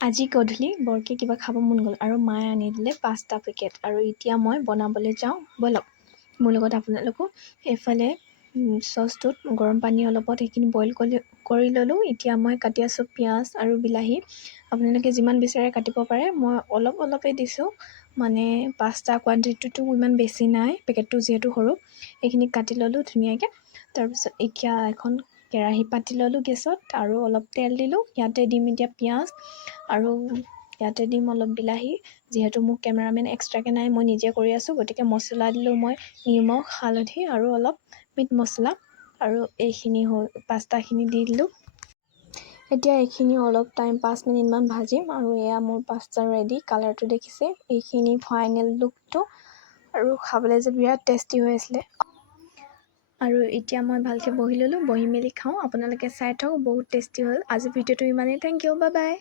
আজি গধূলি বৰকৈ কিবা খাব মন গ'ল আৰু মায়ে আনি দিলে 5টা পেকেট আৰু এতিয়া মই বনাবলৈ যাওঁ ব'লক মোৰ লগত আপোনালোকো। এইফালে চচটোত গৰম পানী অলপত সেইখিনি বইল কৰি ল'লোঁ। এতিয়া মই কাটি আছোঁ পিঁয়াজ আৰু বিলাহী। আপোনালোকে যিমান বিচাৰে কাটিব পাৰে, মই অলপেই দিছোঁ, মানে 5টা কোৱান্টিটিটো ইমান বেছি নাই, পেকেটটো যিহেতু সৰু। এইখিনি কাটি ল'লোঁ ধুনীয়াকৈ। তাৰপিছত এতিয়া এখন কেৰাহী পাতি ল'লোঁ গেছত আৰু অলপ তেল দিলোঁ। ইয়াতে দিম এতিয়া পিঁয়াজ আৰু ইয়াতে দিম অলপ বিলাহী। যিহেতু মোক কেমেৰামেন এক্সট্ৰাকৈ নাই, মই নিজে কৰি আছোঁ, গতিকে মছলা দিলোঁ মই নিমখ, হালধি আৰু অলপ মিট মছলা আৰু এইখিনি হ'ল পাস্তাখিনি দি দিলোঁ। এতিয়া এইখিনি অলপ টাইম 5 মিনিটমান ভাজিম আৰু এয়া মোৰ পাস্তা ৰেডি। কালাৰটো দেখিছে, এইখিনি ফাইনেল লুকটো আৰু খাবলৈ যে বিৰাট টেষ্টি হৈ আছিলে। আৰু এতিয়া মই ভালকৈ বহি ল'লোঁ, বহি মেলি খাওঁ। আপোনালোকে চাই থাকক, বহুত টেষ্টি হ'ল। আজি ভিডিঅ'টো ইমানেই। Thank you, bye by.